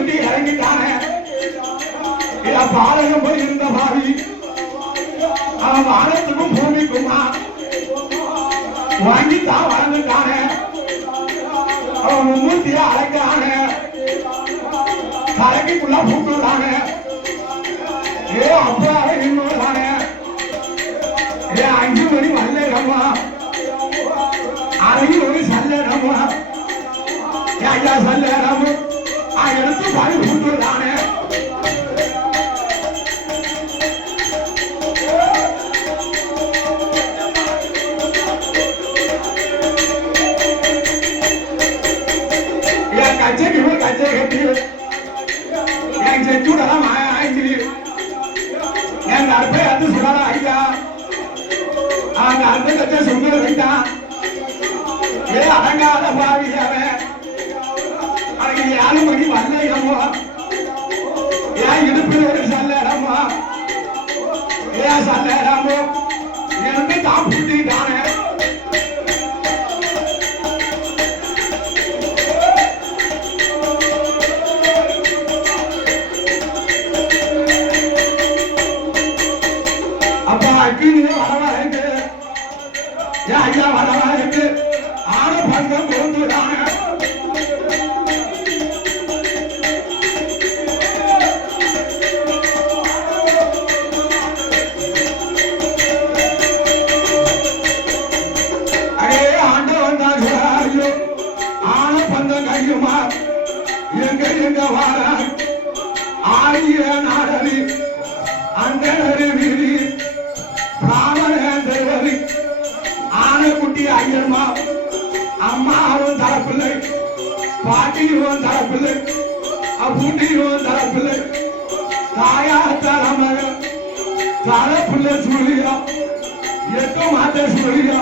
விட்டு இறங்கிட்டானே பாலகம் போய் இருந்த பாவி அவன் வானத்துக்கும் பூமிக்குமா வாங்கித்தான் வளர்ந்துட்டானே அவன் மும்மூர்த்தியா அழைக்கிறானே தலைக்குள்ள பூட்டுதானே அப்பா இன்னொருதானே 5 மணி வரலம்மா 6 மணி சல்லடம்மா ஐயா சல்லடம் எடுத்து பாடி பூட்டுதானே கச்சைக்கு கச்சை கட்டி என் செஞ்சூடலாம் ஆயிடுச்சு என் அடுப்பை அது சொல்லலாம் ஐயா அந்த அந்த கச்சை சொன்னது வைத்தான் அடங்காத பாவியாவன் அன்னைக்கு 7 மணி வரலையம்மா ஏன் இடுப்பில் ஒரு சல்லடம்மா ஏன் சல்லடமோ எனக்கு தான் புட்டிட்டானே வரவாருக்கு ஐயா வரவாருக்கு ஆன பங்கம் கொடுத்துடான அடே ஆண்டவன் தான் ஐயோ ஆன பங்கம் கையுமா எங்க எங்க வார ஆடிய நாடவி அந்த வீதி பிராமணேந்திரவரி ஆனைக்குட்டி ஐயம்மா அம்மாவும் தரப்பில்லை பாட்டியும் தரப்பில்லை பூட்டியும் தரப்பில்லை தாயார் தரமகன் தரப்பில்லை சொல்லியா 8 மாத சொல்லியா